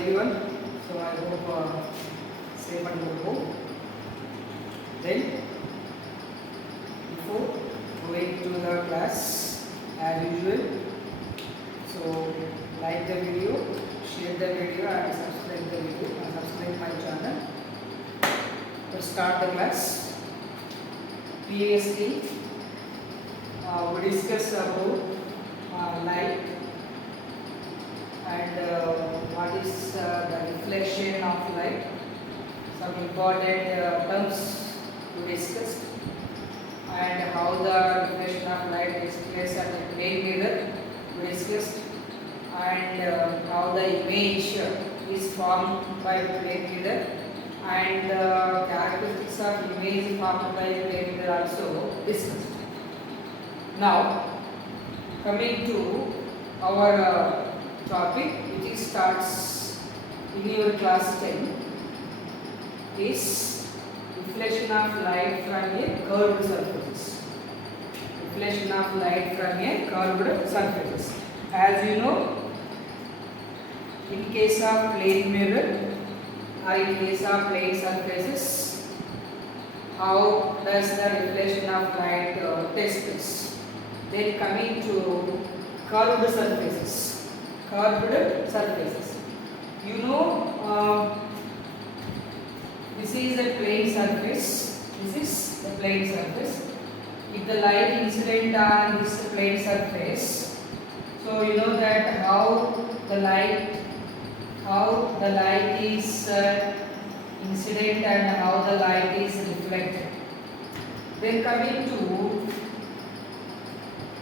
everyone. So I hope safe and good home. Then before going to the class as usual, so like the video, share the video and subscribe the video and subscribe my channel. Let's start the class. Previously we discussed about light and what is the reflection of light, some important terms we discussed, and how the reflection of light takes place at the plane mirror we discussed, and how the image is formed by plane mirror, and characteristics of image formed by plane mirror also discussed. Now coming to our topic, which starts in your class 10, is reflection of light from a curved surface. Reflection of light from a curved surface. As you know, in case of plane mirror or in case of plane surfaces, how does the reflection of light takes place? Then coming to curved surfaces. Curved surfaces. You know, this is a plane surface. This is the plane surface. If the light incident on this plane surface, so you know that how the light is incident and how the light is reflected. Then coming to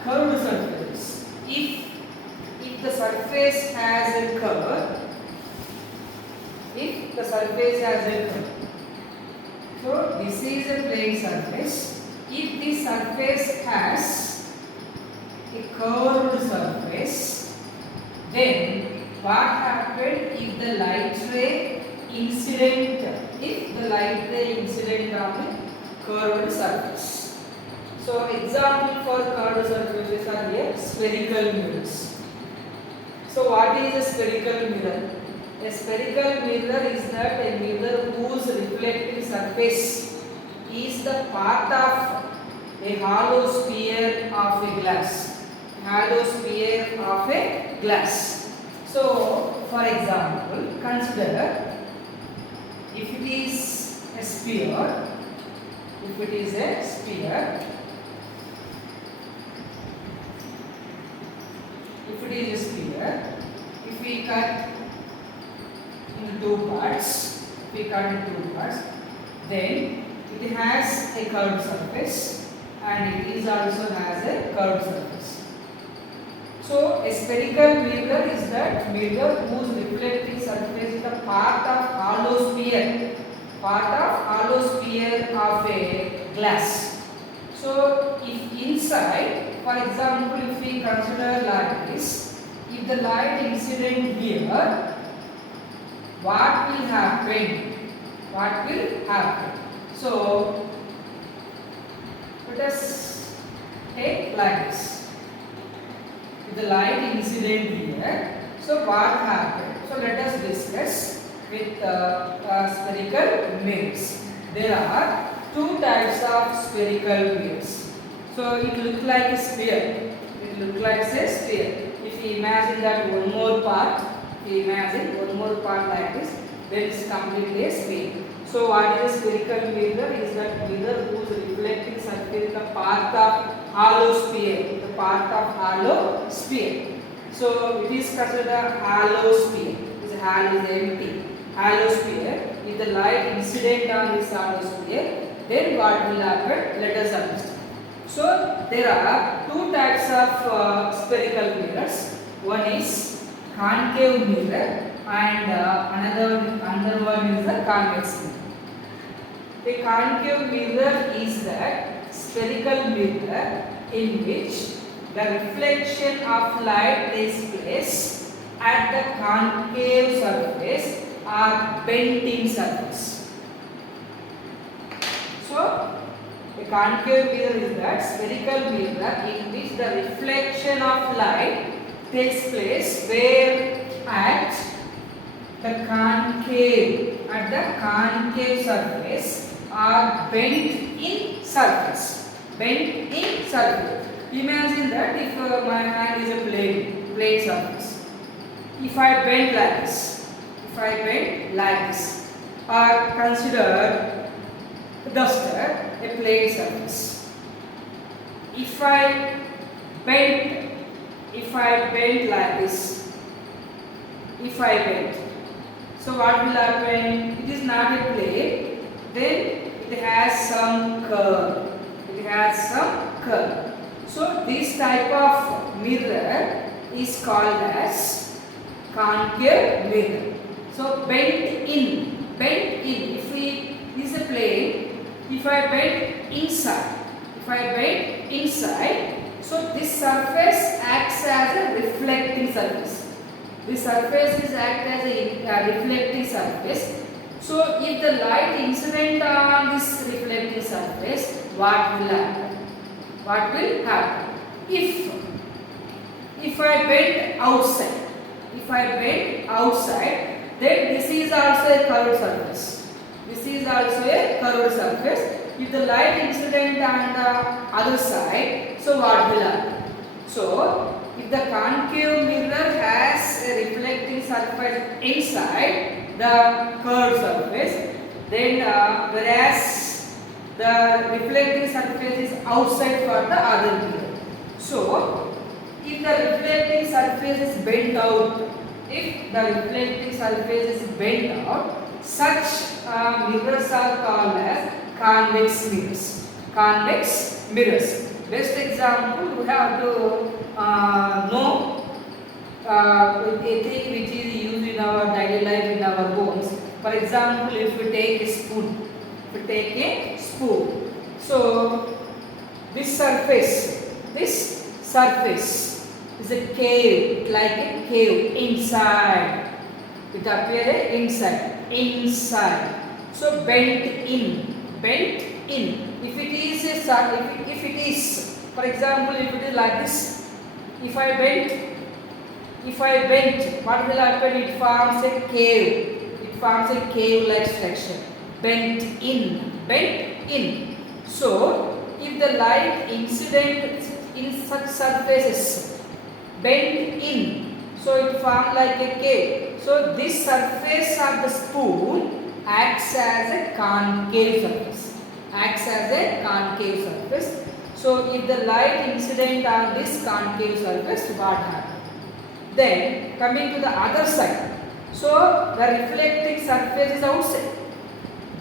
curved surfaces. If the surface has a curve, so this is a plane surface. If the surface has a curved surface, then what happens if the light ray incident on a curved surface? So example for curved surfaces are here spherical mirrors. So what is a spherical mirror? A spherical mirror is that a mirror whose reflecting surface is the part of a hollow sphere of a glass. So for example, consider if it is a sphere, if we cut in two parts, then it has a curved surface and it is also has a curved surface. So a spherical mirror is that mirror whose reflecting surface is the part of hollow sphere of a glass. So if inside, for example, if we consider like this, if the light incident here, what will happen? So let us take like this. If the light incident here, so what happens? So let us discuss with spherical mirrors. There are two types of spherical mirrors. So it looks like a sphere. If you imagine that one more part like this, then it's completely a sphere. So what is a spherical mirror? Is that mirror whose reflecting surface is the part of hollow sphere. So it is considered a hollow sphere. This hollow is empty. Hollow sphere. If the light incident on this hollow sphere, then what will happen? Let us understand. So there are two types of spherical mirrors. One is concave mirror and another one is the convex mirror. A concave mirror is that spherical mirror in which the reflection of light takes place at the concave surface or bending surface. So a concave mirror is that spherical mirror in which the reflection of light takes place where at the concave at the concave surface are bent in surface. Bent in surface. Imagine that if my hand is a plane surface. If I bend like this, or consider duster a plane surface. If I bend like this, so what will happen? It is not a plane, then it has some curve. So this type of mirror is called as concave mirror. So bent in. If it is a plane, if I bend inside, so this surface acts as a reflecting surface. This surface is act as a reflecting surface. So if the light incident on this reflecting surface, what will happen? If I bend outside, then this is also a curved surface. If the light incident on the other side, so what will happen? So if the concave mirror has a reflecting surface inside the curved surface, then whereas the reflecting surface is outside for the other mirror. So if the reflecting surface is bent out, such mirrors are called as convex mirrors. Best example, you have to know a thing which is used in our daily life, in our homes. For example, if we take a spoon, so this surface is a cave, like a cave inside. It appears inside. So bent in. If it is, for example, if it is like this, if I bend, what will happen? It forms a cave like structure. Bent in. So if the light incident in such surfaces bent in, so it forms like a cave. So this surface of the spoon acts as a concave surface. So if the light incident on this concave surface, what happens? Then coming to the other side, so the reflecting surface is outside,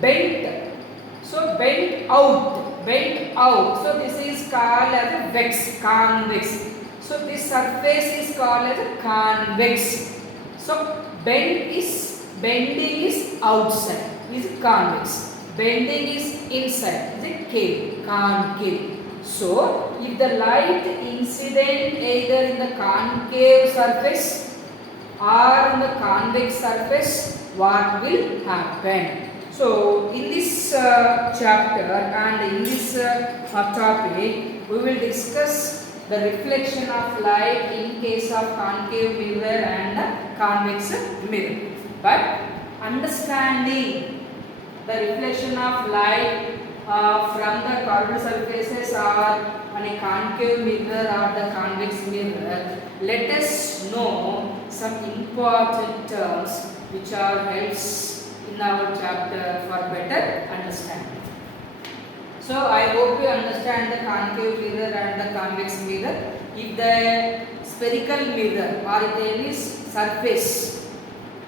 bent out. So this is called as a convex. So this surface is called as a convex. So bending is outside, is convex. Bending is inside, is a concave. So if the light incident either in the concave surface or in the convex surface, what will happen? So in this chapter and in this topic, we will discuss the reflection of light in case of concave mirror and convex mirror. But understanding the reflection of light from the curved surfaces or on a concave mirror or the convex mirror, let us know some important terms which are helps in our chapter for better understanding. So I hope you understand the concave mirror and the convex mirror. If the spherical mirror or any surface,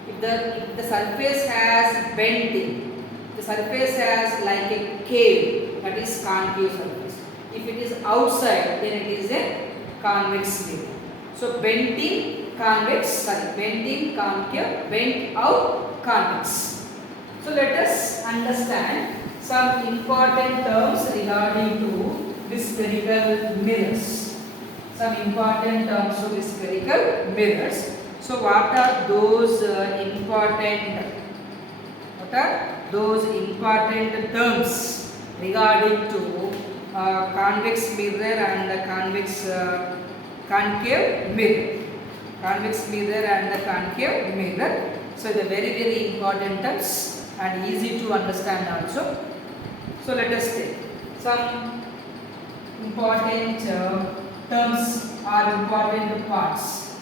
if the surface has bending, the surface has like a cave, that is concave surface. If it is outside, then it is a convex mirror. So bending concave, bent out convex. So let us understand some important terms regarding to the spherical mirrors. Some important terms to the spherical mirrors. So what are those important terms regarding to convex mirror and the concave mirror? Convex mirror and the concave mirror. So the very important terms and easy to understand also. So let us take some important terms or important parts.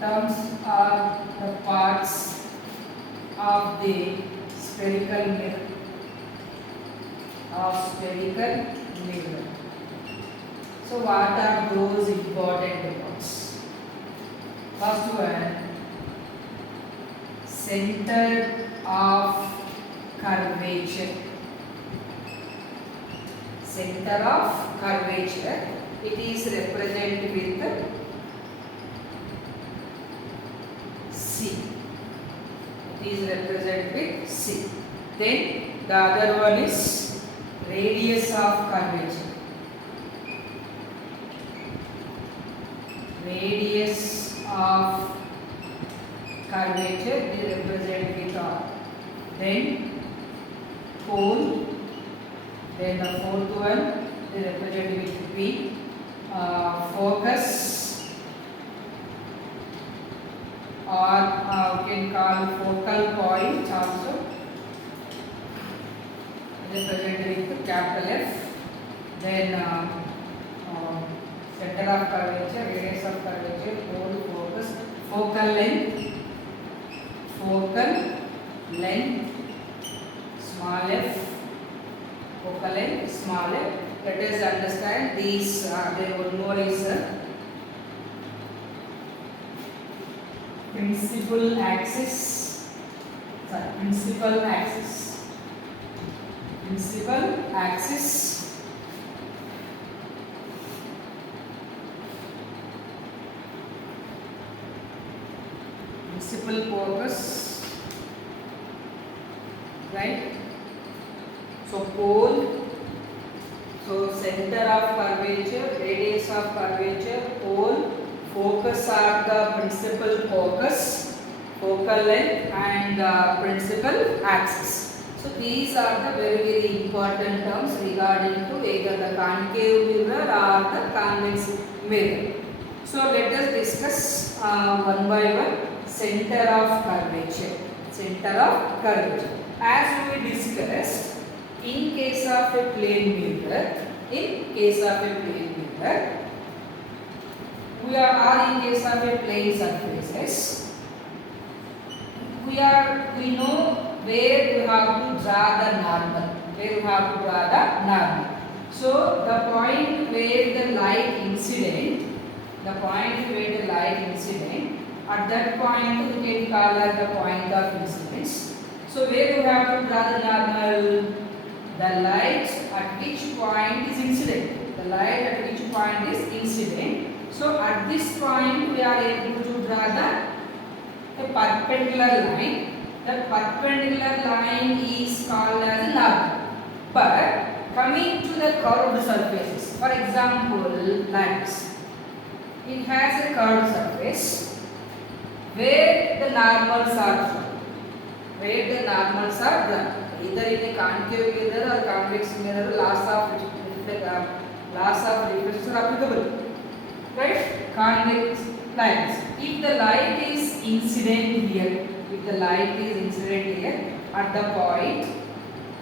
Terms are the parts of the spherical mirror. So what are those important parts? First one, center of curvature. Center of curvature, it is represented with C. It is represented with C. Then the other one is radius of curvature. Radius of curvature is represented with R. Then pole. Then the fourth one is represented with P. Focus, or we can call focal point also, represented with capital F. Then center of curvature, radius of curvature, pole, focus, focal length, small f, focal length, small f. Let us understand these. There one more is principal axis. Principal axis. Principal focus, right? So pole, so center of curvature, radius of curvature, pole, focus are the principal focus, focal length and principal axis. So these are the very important terms regarding to either the concave mirror or the convex mirror. So let us discuss one by one. Center of curvature. As we discussed, in case of a plane mirror, we are in case of a plane surfaces, we know where we have to draw the normal. So the point where the light incident, at that point we can call as the point of incidence. So where you have to draw the normal? The light at which point is incident. So at this point we are able to draw a perpendicular line. The perpendicular line is called as a normal. But coming to the curved surfaces, for example, like this, it has a curved surface where the normals are drawn. Either in a concave mirror or convex mirror, laws of reflection are applicable. Right? Convex lines. If the light is incident here, at the point,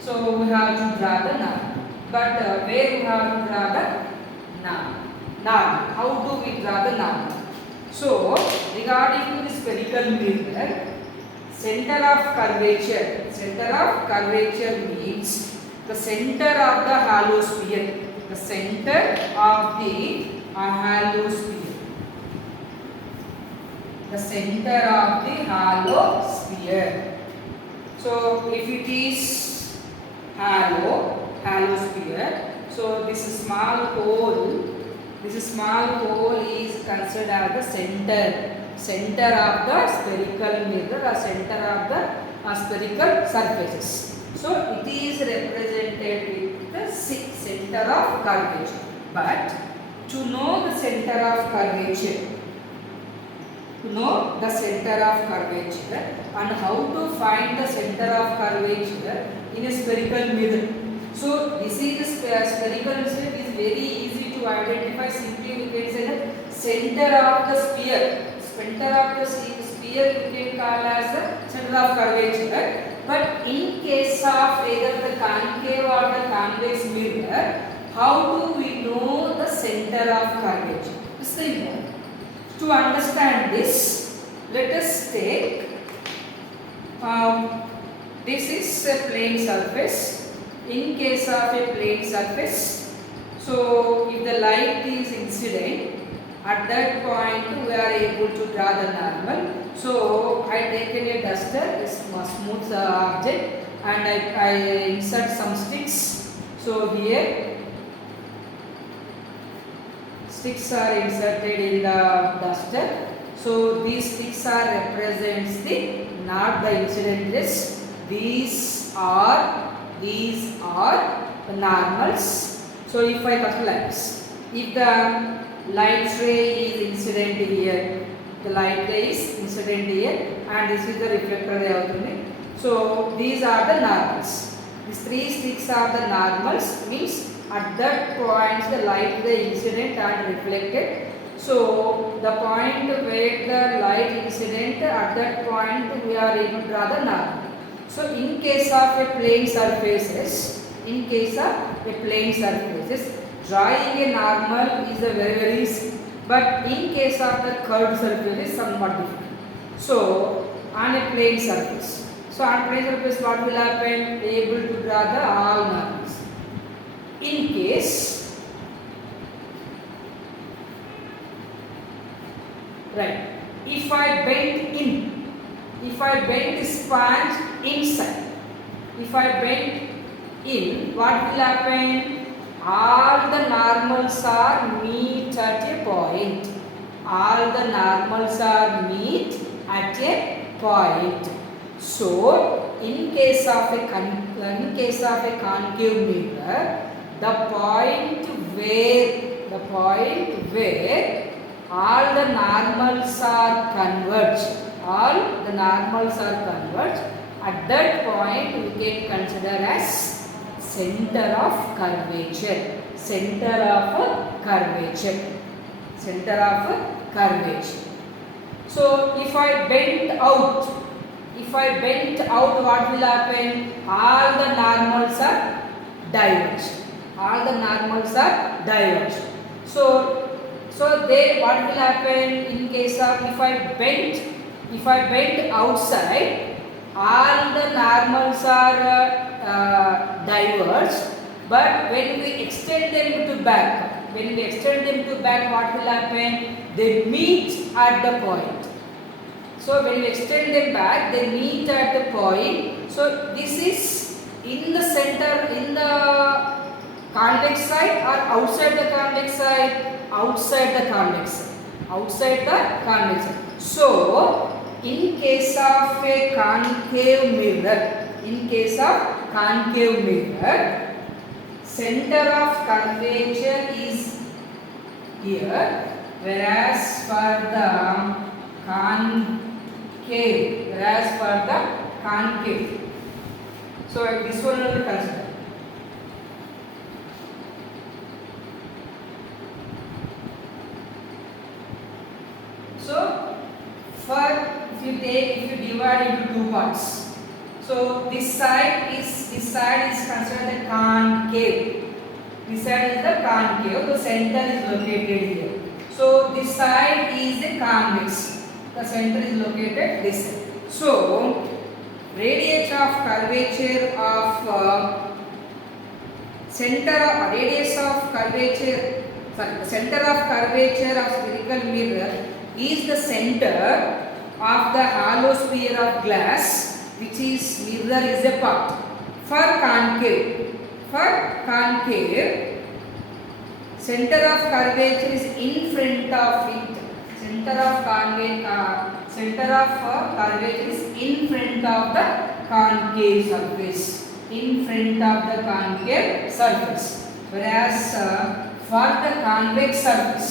so we have to draw the normal. But where we have to draw the normal? How do we draw the normal? So regarding to the spherical mirror, center of curvature means the center of the hollow sphere. So if it is hollow sphere, so this small hole is considered as the center of the spherical mirror or center of the spherical surfaces. So it is represented with the center of curvature. But to know the center of curvature, and how to find the center of curvature in a spherical mirror. So this is the spherical mirror is very easy to identify. Simply we can say the center of the sphere here you can call as the center of curvature. But in case of either the concave or the convex mirror, how do we know the center of curvature? This is important. To understand this, let us take this is a plane surface. In case of a plane surface, so if the light is incident, at that point we are able to draw the normal. So I taken a duster, a smooth object, and I insert some sticks. So here sticks are inserted in the duster. So these sticks are represents the not the incident rays. These are the normals. So if I consider like this, if the light ray is incident here, the light ray is incident here, and this is the reflector ray. So these are the normals. These three sticks are the normals, means at that point the light ray incident and reflected. So the point where the light incident, at that point we are able to draw the normal. So in case of a plane surfaces, drawing a normal is a very easy. But in case of the curved surface is somewhat difficult. So on a plane surface, what will happen? Able to draw the all normals. In case, right, if I bend the sponge inside, what will happen? All the normals are meet at a point. So in case of a concave mirror, the point where all the normals are converged, at that point we can consider as center of curvature. So if I bend out, what will happen? All the normals are diverged. So they, what will happen in case of if I bend outside, all the normals are diverged, but when we extend them to back, what will happen? They meet at the point. So when we extend them back, they meet at the point. So this is in the center, in the convex side or outside the convex side? Outside the convex side. So in case of a concave mirror, center of curvature is here, whereas for the concave, so this one will consider. So if you divide into two parts, so this side is considered the concave. The center is located here. So this side is the convex. The center is located this side. So radius of curvature of center of curvature of spherical mirror is the center of the hollow sphere of glass, which is mirror is a part. For concave, center of curvature is in front of it. Center of curvature is in front of the concave surface. Whereas for the convex surface,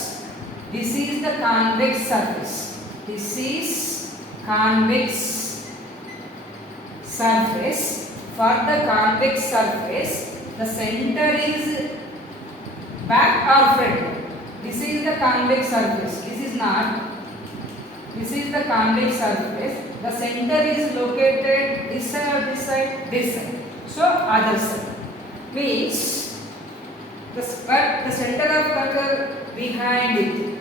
this is the convex surface. For the convex surface, the center is back or front. This is the convex surface. This is not. This is the convex surface. The center is located this side or this side? This side. So other side. Means the center of curvature behind it.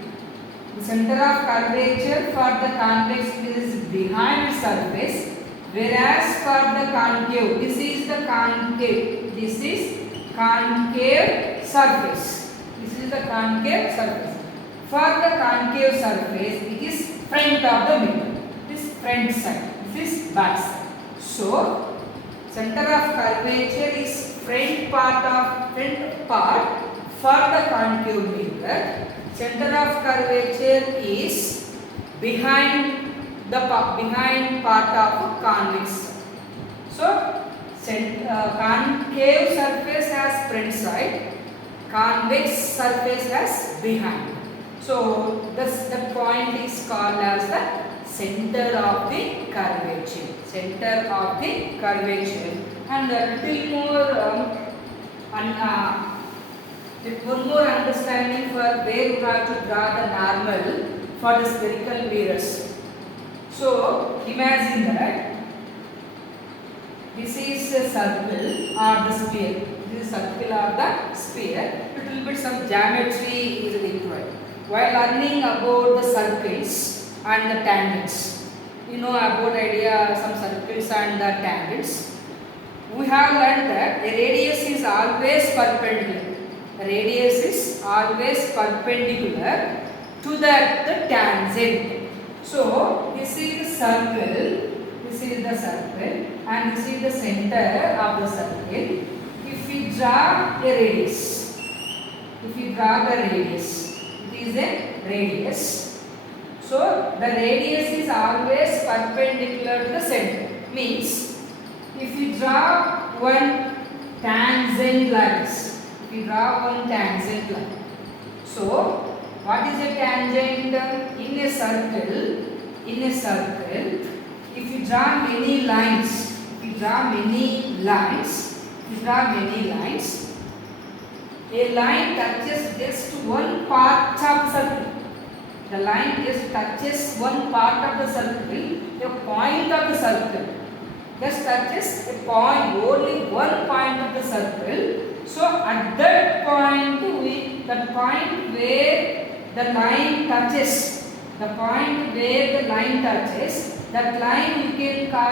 The center of curvature for the convex is behind the surface, whereas for the concave, this is the concave. This is concave surface. This is the concave surface. For the concave surface, it is front of the mirror. This front side. This is back side. So center of curvature is front part for the concave mirror. Center of curvature is behind part of convex. So concave surface has front side, convex surface has behind. So the point is called as the center of the curvature. Center of the curvature. And a little more with one more understanding for where you have to draw the normal for the spherical mirrors. So imagine that this is a circle or the sphere. This is circle or the sphere. Little bit some geometry is required. While learning about the circles and the tangents, you know about idea some circles and the tangents. We have learned that the radius is always perpendicular. The radius is always perpendicular to the tangent. So this is the circle. This is the circle, and this is the center of the circle. If we draw a radius, it is a radius. So the radius is always perpendicular to the center. Means if we draw one tangent lines. We draw one tangent line. So, what is a tangent? In a circle, if you draw many lines, a line touches just one part of the circle. The line just touches one part of the circle, a point of the circle. Just touches a point, only one point of the circle. So at that point, where the line touches, that line we can call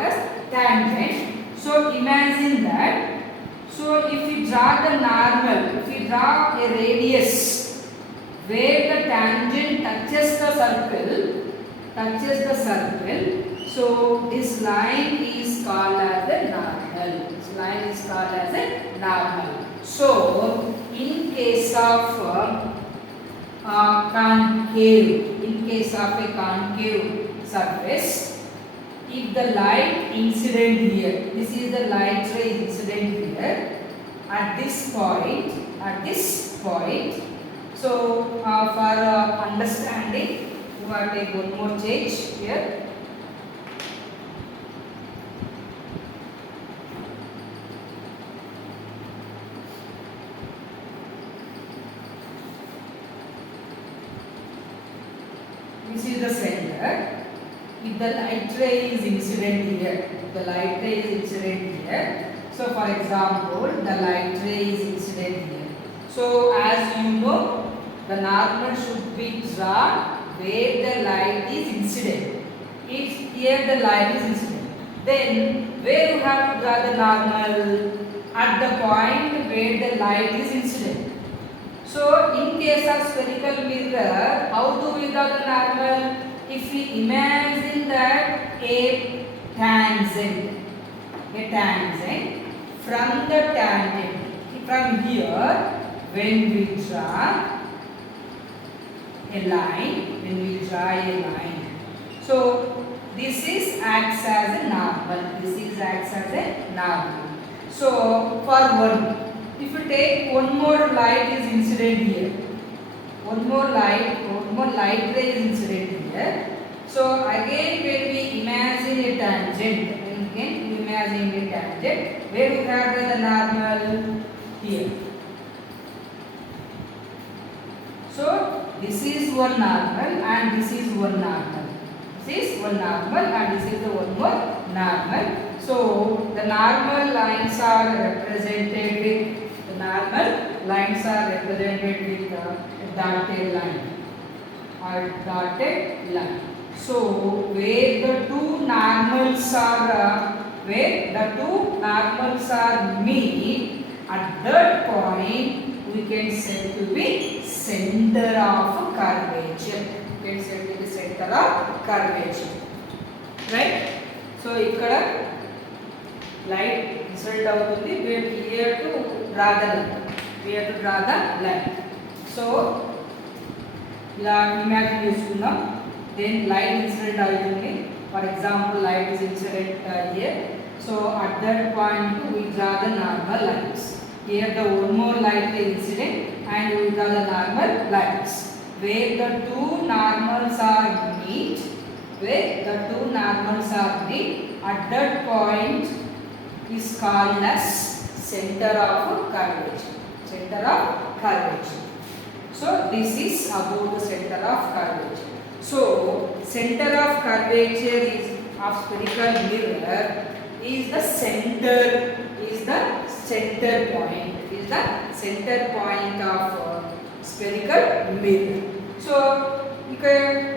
as tangent. So imagine that. So if we draw the normal, if we draw a radius where the tangent touches the circle, so this line is called as the normal. So in case of a concave surface, if the light incident here, this is the light ray incident here at this point. So for understanding, we have to take one more change here. This is the center. If the light ray is incident here, so for example, the light ray is incident here. So as you know, the normal should be drawn where the light is incident. If here the light is incident, then where you have to draw the normal? At the point where the light is incident. So in case of spherical mirror, how do we draw the normal? If we imagine that a tangent from the tangent, from here, when we draw a line, so this acts as a normal. So for one, if you take one more light is incident here, one more light ray is incident here. So again when we imagine a tangent, where we have the normal here. So this is one normal and this is one normal. This is one normal and this is the one more normal. So the normal lines are represented with a dotted line or dotted line. So where the two normals are meet, at that point we can say to be center of curvature. We can say to be center of curvature. Right? So ikkada light insert avutundi. We are here to draw the line. So ila imagine chestunam. Then light incident avutundi. For example, light is incident here. So at that point we draw the normal lines. Here the one more light is incident and we draw the normal lines. Where the two normals are meet, at that point is called as center of curvature. So this is about the center of curvature. So center of curvature is of spherical mirror is the center point of spherical mirror. So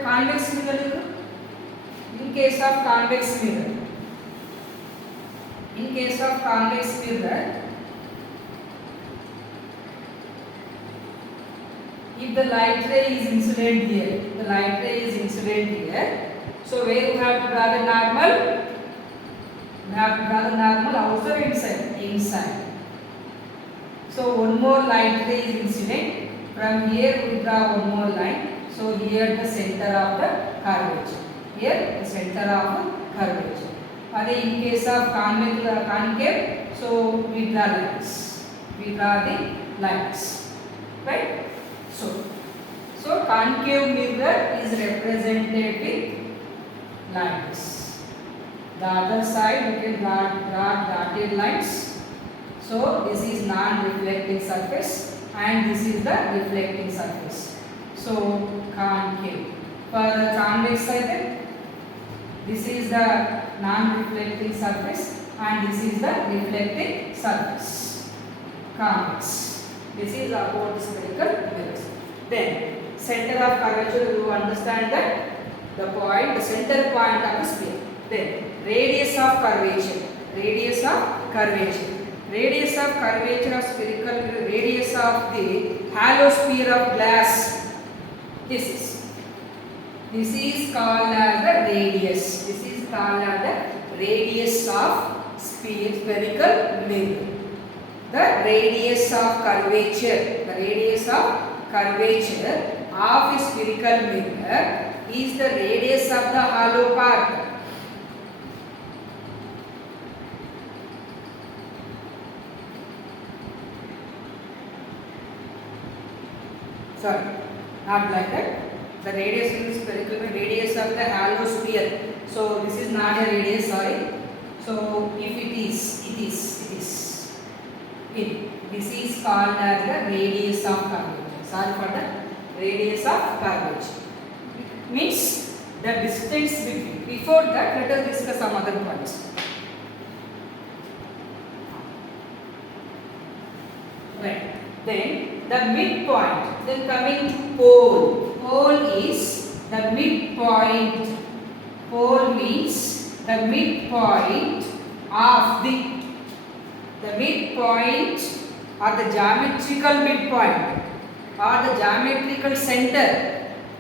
convex mirror. In case of convex mirror, if the light ray is incident here, so where you have to draw the normal? You have to draw the normal outside or inside. So one more light ray is incident. From here we draw one more line. So here the center of the curvature. In case of concave, so we draw the lines. Right? So concave mirror is represented with lines. The other side you can draw dotted lines. So this is non-reflecting surface and this is the reflecting surface. So concave. For the convex side, this is the non-reflecting surface and this is the reflecting surface. Convex. This is about the spherical mirrors. Then center of curvature, you understand that the center point of the sphere. Then radius of curvature of spherical mirror, radius of the hollow sphere of glass. This is called as the radius. Of spherical mirror. The radius of curvature of a spherical mirror is the radius of the hollow part. Sorry, not like that. The radius in the spherical mirror, radius of the hollow sphere. So this is not a radius, sorry. So if it is. This is called as the radius of curvature. Sorry for that. Radius of curvature. Means the distance between. Before that, let us discuss some other points. Right. Then the midpoint. Then coming to pole. Pole is the midpoint. Pole means the midpoint of the midpoint or the geometrical midpoint or the geometrical center.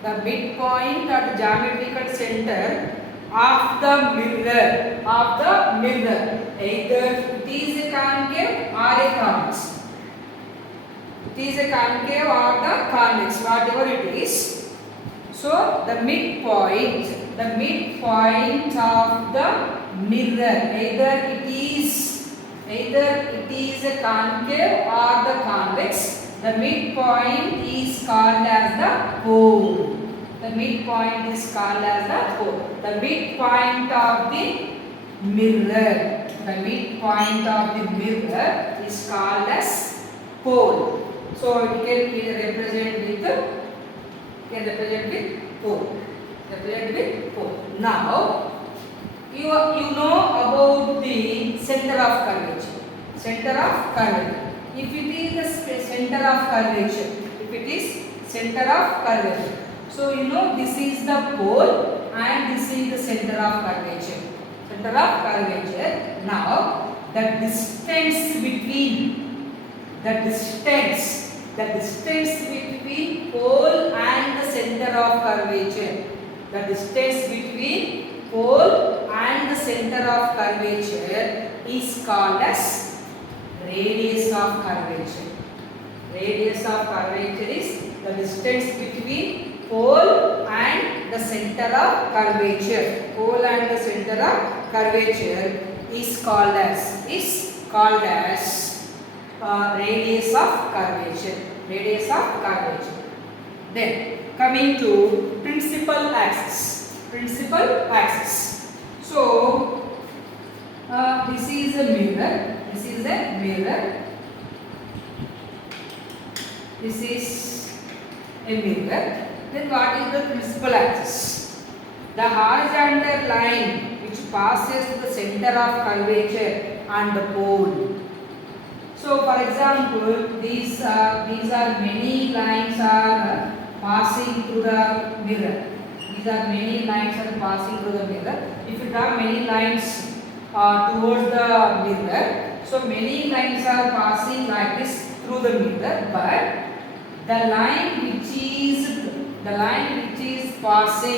The midpoint or the geometrical center of the mirror. Either it is a concave or a convex. It is a concave or the convex, whatever it is. So the midpoint of the mirror, either it is a concave or the convex. The midpoint is called as the pole. The midpoint is called as the pole. The midpoint of the mirror. The midpoint of the mirror is called as pole. So it can be represented with can represent with pole. Represent with pole. Now, you know about the center of curvature. Center of curvature. If it is the center of curvature, so you know this is the pole and this is the center of curvature. Center of curvature. Now, the distance between pole and the center of curvature. The distance between pole and the center of curvature is called as radius of curvature. Radius of curvature is the distance between pole and the center of curvature. Pole and the center of curvature is called as radius of curvature. Radius of curvature. Then coming to principal axis. Principal axis. So this is a mirror. This is a mirror. This is a mirror. Then what is the principal axis? The horizontal line which passes the center of curvature and the pole. So, for example, these are many lines are passing through the mirror. These are many lines are passing through the mirror. If you draw many lines towards the mirror, so many lines are passing like this through the mirror, but the line which is passed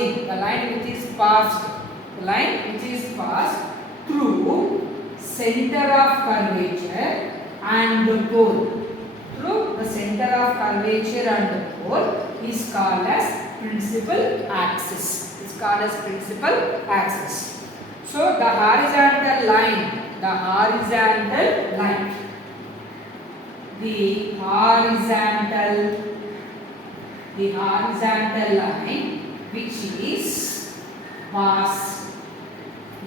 through center of curvature and the pole. Through the center of curvature and the pole is called as principal axis. It's called as principal axis. So the horizontal line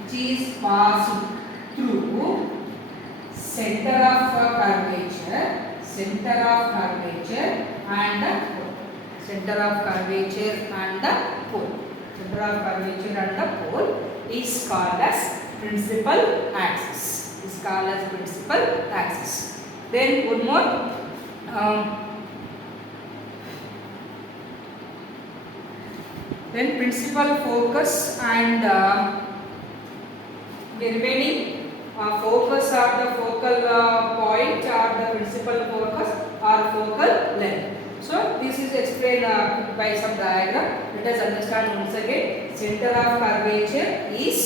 which is passed through center of curvature and the pole. Center of curvature and the pole is called as principal axis. Then one more. Then principal focus and the remaining focus of the focal point or the principal focus or focal length. So this is explained by some diagram. Let us understand once again. Center of curvature is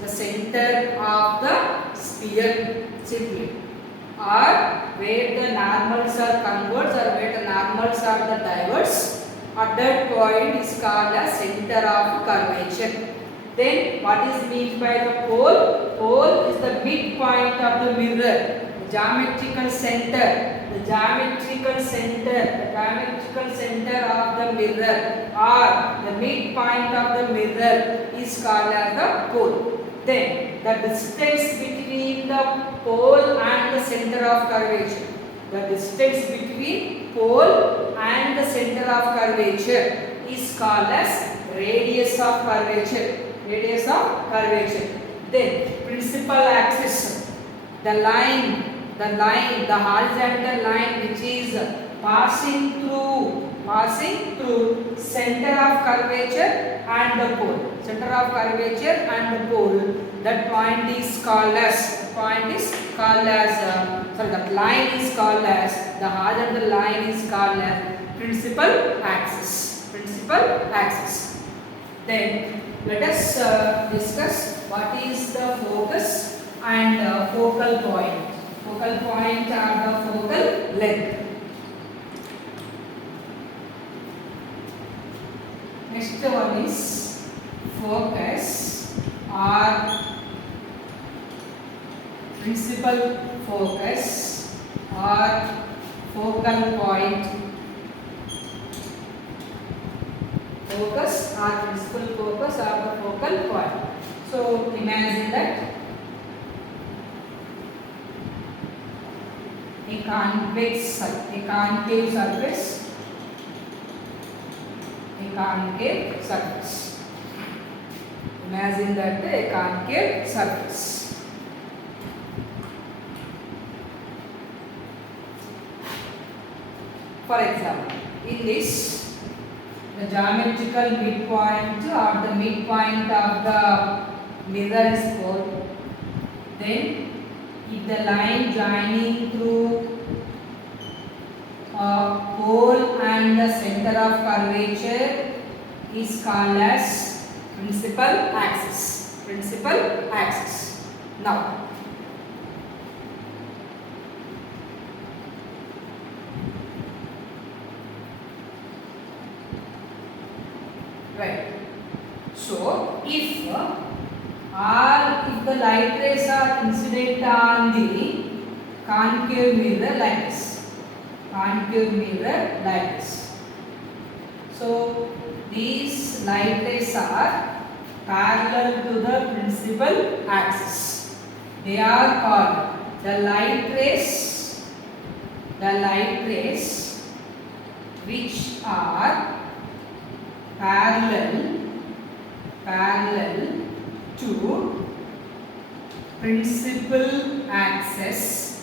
the center of the sphere simply, or where the normals are converged or where the normals are the diverse. At that point is called as center of curvature. Then what is meant by the pole? Pole is the midpoint of the mirror. The geometrical center of the mirror or the midpoint of the mirror is called as the pole. Then the distance between the pole and the center of curvature. The distance between pole and the center of curvature is called as radius of curvature. Then principal axis, the horizontal line which is passing through center of curvature and the pole. That line is called as the horizontal line is called as principal axis. Then let us discuss what is the focus and focal point. Focal point are the focal length. Next one is focus or principal focus or focal point. Focus or principal focus or the focal point. So imagine that a concave surface concave surface. Imagine that a concave surface. For example, in this, the geometrical midpoint or the midpoint of the mirror is 4. Then, if the line joining through pole and the center of curvature is called as principal axis. Principal axis. Now, right. So, if the light rays are incident on the concave mirror like this, concave mirror like this. So, these light rays are parallel to the principal axis. They are called the light rays which are parallel to principal axis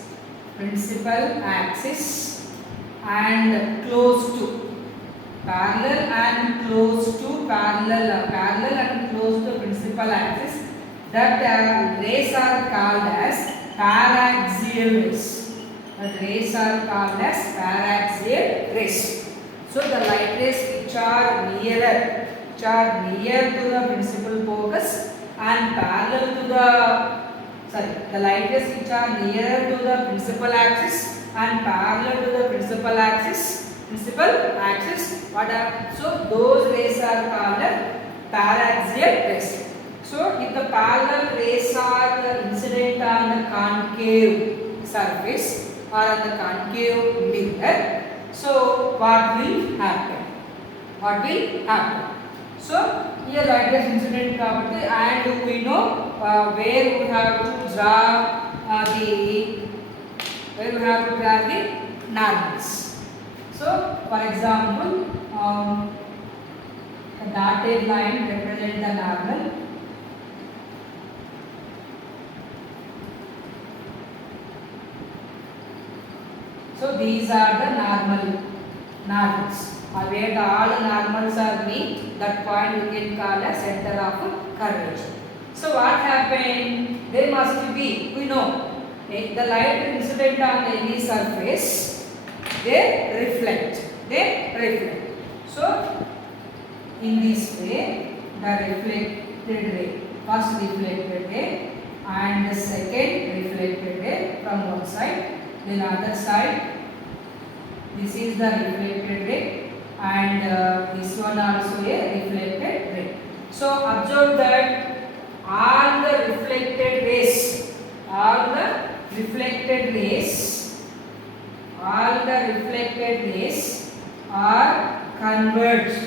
and close to parallel and close to principal axis, that rays are called as paraxial rays. The rays are called as paraxial rays. So the light rays which are near to the principal focus and parallel to the light rays which are nearer to the principal axis and parallel to the principal axis. So those rays are called paraxial rays. So if the parallel rays are incident on the concave surface or on the concave mirror, so what will happen? So here light rays incident property, and we know where we have to draw the normals. So for example, a dotted line represents the normal. So these are the normals. Where all the normals are meet, that point we can call as center of curvature. So what happened? There must be, we know, the light incident on any surface, they reflect. So in this way, the reflected ray, first reflected ray and the second reflected ray from one side, then other side. This is the reflected ray, and this one also a reflected ray. So observe that all the reflected rays are converged.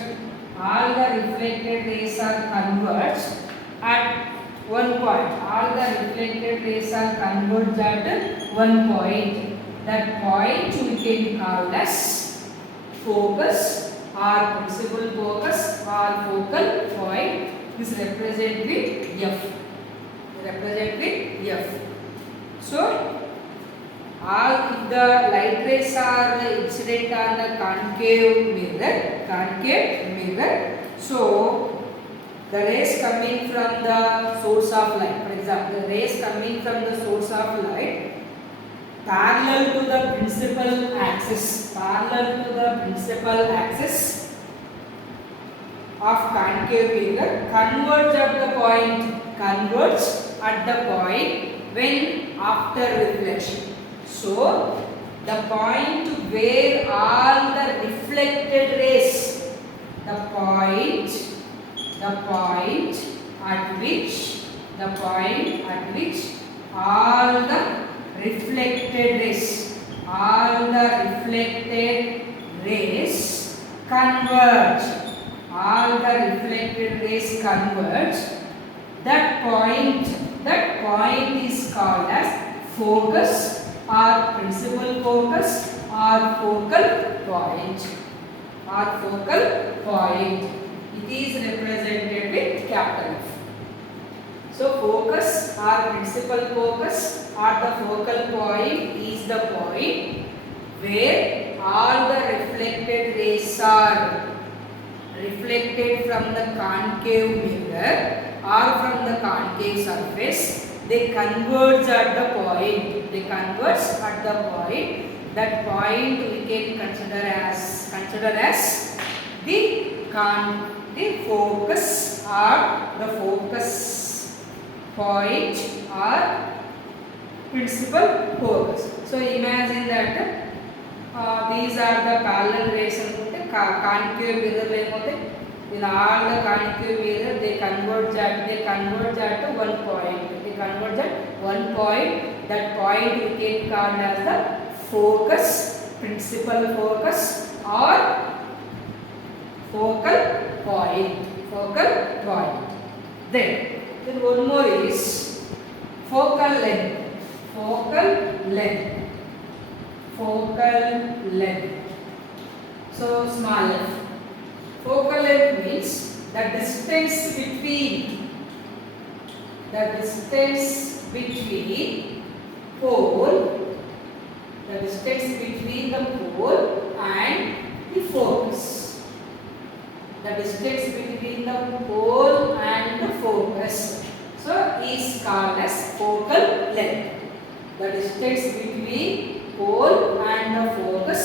All the reflected rays are converged at one point. All the reflected rays are converged at one point. That point we can call as focus or principal focus or focal point. Is represented with F. So all the light rays are incident on the concave mirror. So the rays coming from the source of light, for example, the rays coming from the source of light parallel to the principal axis of concave mirror converge at the point when after reflection. So the point where all the reflected rays, the point at which all the reflected rays converge, that point is called as focus or principal focus or focal point. It is represented with capital F. So focus or principal focus or the focal point is the point where all the reflected rays are reflected from the concave mirror or from the concave surface. They converge at the point. They converge at the point. That point we can consider as the focus or the focus point or principal focus. So imagine that these are the parallel rays. Concave mirror in all the concave mirror they converge at one point. They converge at one point. That point we can call as the focus, principal focus or focal point. Focal point. Then one more is focal length. Focal length. Focal length. So small f. Focal length means the distance between pole, the distance between the pole and the focus. The distance between the pole and the focus. So is called as focal length. The distance between pole and the focus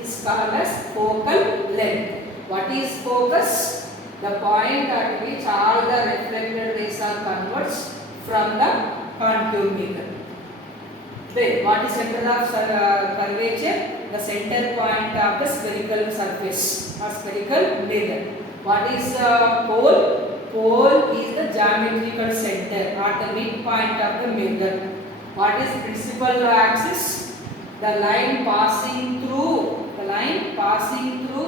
is called as focal length. What is focus? The point at which all the reflected rays are converged from the concave mirror. Then what is center of curvature? The center point of the spherical surface or spherical mirror. What is pole? Pole is the geometrical center or the midpoint of the mirror. What is principal axis? The line passing through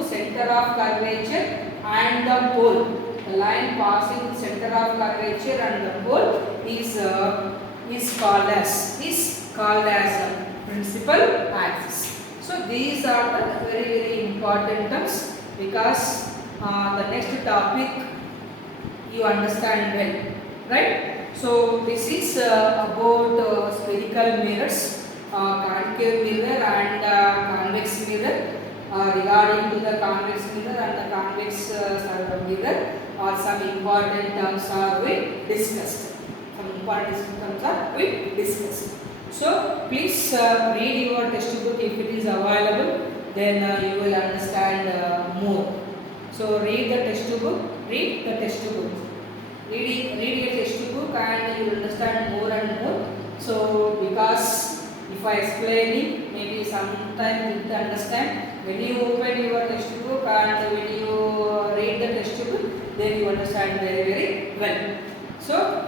center of curvature and the pole. The line passing center of curvature and the pole is called as principal axis. So these are the very important terms because the next topic you understand well, right? So this is about spherical mirrors, concave mirror and convex mirror. Regarding to the convex mirror and the convex mirror, some important terms are we discussed. So please read your textbook if it is available. Then you will understand more. So read the textbook. Read your textbook and you will understand more and more. So because if I explain it, maybe sometimes you will understand. When you open your textbook and when you read the textbook, then you understand very well. So